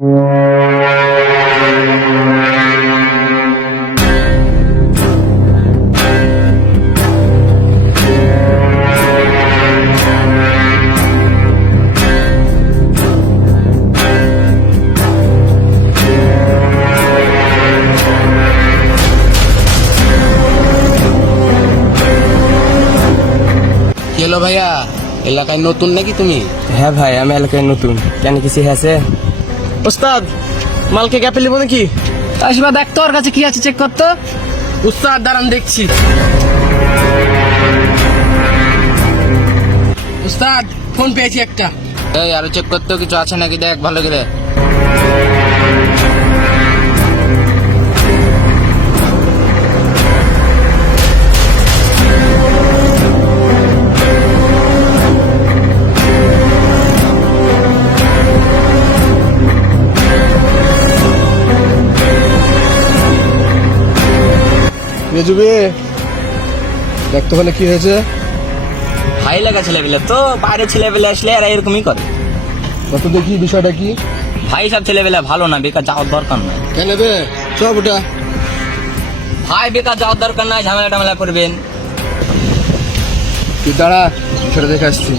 Hello ভাইয়া, এলাকায় নতুন নাকি তুমি? হ্যাঁ ভাই, আমি এলাকায় নতুন। কেন কিছু হয়েছে? উস্তাদ, মালকে গ্যাপে লিবো নাকি? আসবা দেখ তোর কাছে কি আছে চেক করতো। উস্তাদ দাঁড়ান দেখছি। উস্তাদ ফোন পেয়েছি একটা। এই আরো চেক করতেও কিছু আছে নাকি দেখ ভালো করে। মেজুবে দেখ তো ওখানে কি হয়েছে। হাই লাগা ছেলেবেলে তো, বাইরে ছেলেবেলে আসলে এরা এরকমই করে। কত দেখি বিষয়টা কি। ভাই সব ছেলেবেলে ভালো না, বেকার যাওয়ার দরকার নাই। কেন বে সব ওটা ভাই বেকার যাওয়ার দরকার নাই, ঝামেলা টামেলা করবেন। তুই দাঁড়া, বিষয়টা দেখে আসছি।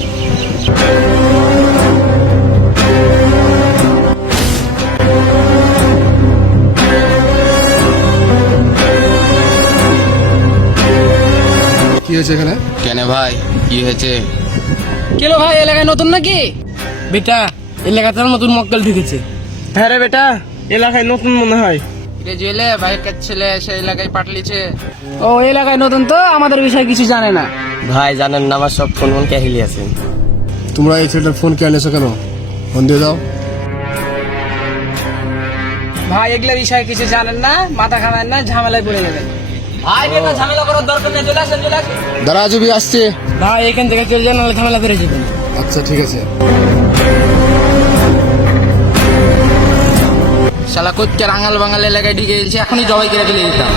কি হয়েছে এখানে? কেন ভাই কি হয়েছে? কেলো ভাই, এলাকায় নতুন নাকি? বেটা এলাকাতে নতুন মক্কেল ঢুকেছে। হ্যাঁ রে বেটা, এলাকায় নতুন মনে হয়। রে জুয়েলে ভাইয়ের ছেলে সে এলাকায় পাঠলিছে। ও এলাকায় নতুন তো আমাদের বিষয়ে কিছু জানে না। ভাই জানেন না, আমার সব ফোন ফোন কাহিলি আছে। তোমরা এই ছেলেটার ফোন কে আনেছো কেন? ফোন দিয়ে দাও। ভাই এগুলা বিষয়ে কিছু জানেন না, মাথা খাবেন না, ঝামেলায় পড়ে যাবেন। ভাই বেকার ঝামেলা করার দরকার নেই, চলে আসেন চলে আসেন। দাঁড়া জুবি আসছে। ভাই এখান থেকে চলে যান, নাহলে ঝামেলা করে যাবেন। আচ্ছা ঠিক আছে। শালা কোচ্চা রাঙাল বাঙাল এলাকায় ঢুকে গেছে, এখনই জবাই করে দিলে দিতাম।